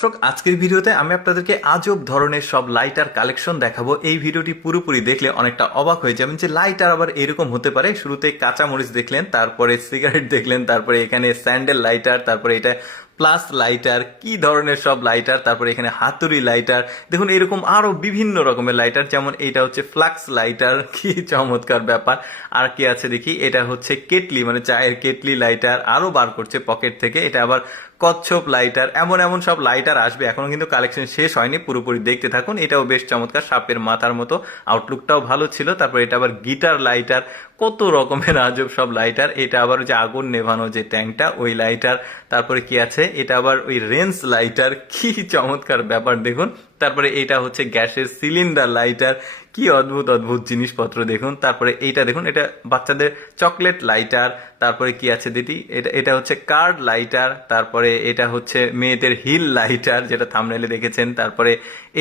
দর্শক, আজকের ভিডিওতে আমি আপনাদেরকে আজব ধরনের সব লাইটার কালেকশন দেখাবো। এই ভিডিওটি পুরোপুরি দেখলে অনেকটা অবাক হয়ে যাবেন যে লাইটার আবার এরকম হতে পারে। শুরুতে কাঁচামরিচ দেখলেন, তারপরে সিগারেট দেখলেন, তারপরে এখানে স্যান্ডেল লাইটার, তারপরে এটা প্লাস লাইটার, কি ধরনের সব লাইটার, তারপরে এখানে হাতুড়ি লাইটার, দেখুন এরকম আরো বিভিন্ন রকমের লাইটার। যেমন এটা হচ্ছে ফ্লাক্স লাইটার, কি চমৎকার ব্যাপার। আর কি আছে দেখি, এটা হচ্ছে কেটলি, মানে চায়ের কেটলি লাইটার, আরো বার করছে পকেট থেকে। এটা আবার কচ্ছপ লাইটার, এমন এমন সব লাইটার আসবে। এখনো কিন্তু কালেকশন শেষ হয়নি, পুরোপুরি দেখতে থাকুন। এটাও বেশ চমৎকার, সাপের মাথার মতো, আউটলুকটাও ভালো ছিল। তারপর এটা আবার গিটার লাইটার, কত রকমের আজব সব লাইটার। এটা আবার যে আগুন নেভানো যে ট্যাঙ্কটা, ওই লাইটার। তারপরে কি আছে, এটা আবার ওই রেঞ্জ লাইটার, কি চমৎকার ব্যাপার দেখুন। তারপরে এটা হচ্ছে গ্যাসের সিলিন্ডার লাইটার, কি অদ্ভুত অদ্ভুত জিনিসপত্র দেখুন। তারপরে এইটা দেখুন, এটা বাচ্চাদের চকলেট লাইটার। তারপরে কি আছে দিদি, এটা এটা হচ্ছে কার্ড লাইটার। তারপরে এটা হচ্ছে মেয়েদের হিল লাইটার, যেটা থাম্বনেলে দেখেছেন। তারপরে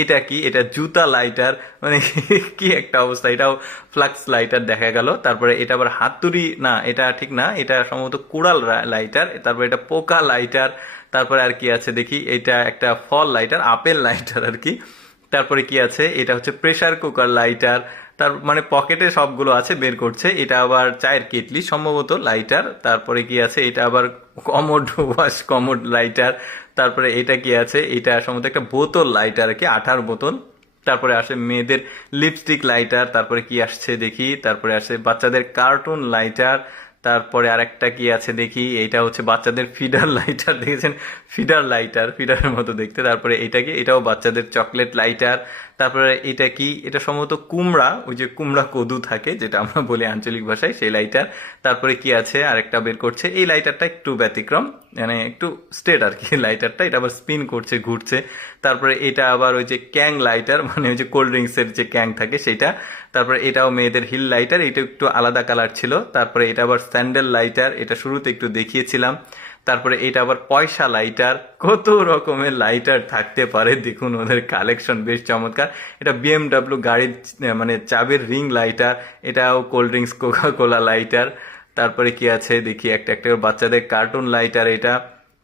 এটা কি, এটা জুতা লাইটার, মানে কি একটা অবস্থা। এটাও ফ্লাক্স লাইটার দেখা গেল। তারপরে এটা আবার হাতুড়ি, না এটা ঠিক না, এটা সম্ভবত কুড়াল লাইটার। তারপরে এটা পোকা লাইটার। তারপরে আর কি আছে দেখি, এটা একটা ফল লাইটার, আপেল লাইটার আর কি। তারপরে কি আছে, এটা হচ্ছে প্রেসার কুকার লাইটার। তার মানে পকেটে সবগুলো আছে, বের করছে। এটা আবার চায়ের কেটলি সম্ভবত লাইটার। তারপরে কি আছে, এটা আবার কমোড ওয়াশ কমোড লাইটার। তারপরে এটা কি আছে, এটা সম্ভবত একটা বোতল লাইটার আর কি, আঠার বোতল। তারপরে আসে মেয়েদের লিপস্টিক লাইটার। তারপরে কি আসছে দেখি, তারপরে আসে বাচ্চাদের কার্টুন লাইটার। তারপরে আরেকটা কি আছে দেখি, এইটা হচ্ছে বাচ্চাদের ফিডার লাইটার, দেখেছেন ফিডার লাইটার, ফিডারের মতো দেখতে। তারপরে এটা কি, এটাও বাচ্চাদের চকলেট লাইটার। তারপরে এটা কি, এটা সম্ভবত কুমড়া, ওই যে কুমড়া কদু থাকে যেটা আমরা বলি আঞ্চলিক ভাষায়, সেই লাইটার। তারপরে কি আছে, আরেকটা বের করছে। এই লাইটারটা একটু ব্যতিক্রম, মানে একটু স্ট্রেট আর কি লাইটারটা। এটা আবার স্পিন করছে, ঘুরছে। তারপরে এটা আবার ওই যে ক্যাং লাইটার, মানে ওই যে কোল্ড ড্রিঙ্কসের যে ক্যাং থাকে সেটা। তারপরে এটাও মেয়েদের হিল লাইটার, এটা একটু আলাদা কালার ছিল। তারপরে এটা আবার স্যান্ডেল লাইটার, এটা শুরুতে একটু দেখিয়েছিলাম। তারপরে এটা আবার পয়সা লাইটার, কত রকমের লাইটার থাকতে পারে দেখুন, ওদের কালেকশন বেশ চমৎকার। এটা বিএমডাব্লিউ গাড়ির মানে চাবির রিং লাইটার। এটাও cold drinks Coca Cola lighter. তারপরে কি আছে দেখি, একটা একটা বাচ্চাদের কার্টুন লাইটার এটা।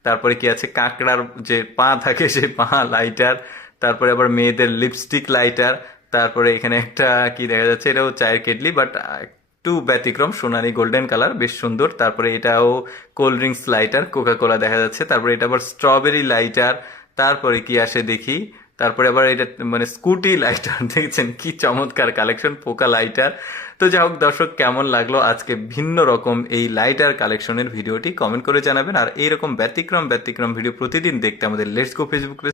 তারপরে কি আছে, কাঁকড়ার যে পা থাকে সেই পা লাইটার। তারপরে আবার মেয়েদের লিপস্টিক লাইটার। তারপরে এখানে একটা কি দেখা যাচ্ছে, এটাও চায়ের কেটলি, বাট একটু ব্যতিক্রম, সোনালি গোল্ডেন কালার, বেশ সুন্দর। তারপরে এটাও cold drinks lighter, Coca Cola দেখা যাচ্ছে। তারপরে এটা আবার স্ট্রবেরি লাইটার। তারপরে কি আসে দেখি, তারপরে আবার এটা মানে স্কুটি লাইটার, দেখছেন কি চমৎকার কালেকশন, পোকা লাইটার। তো যাই হোক দর্শক, কেমন লাগলো আজকে ভিন্ন রকম এই লাইটার কালেকশনের ভিডিওটি, কমেন্ট করে জানাবেন। আর এইরকম ব্যতিক্রম ব্যতিক্রম ভিডিও প্রতিদিন দেখতে আমাদের লেটস গো ফেসবুক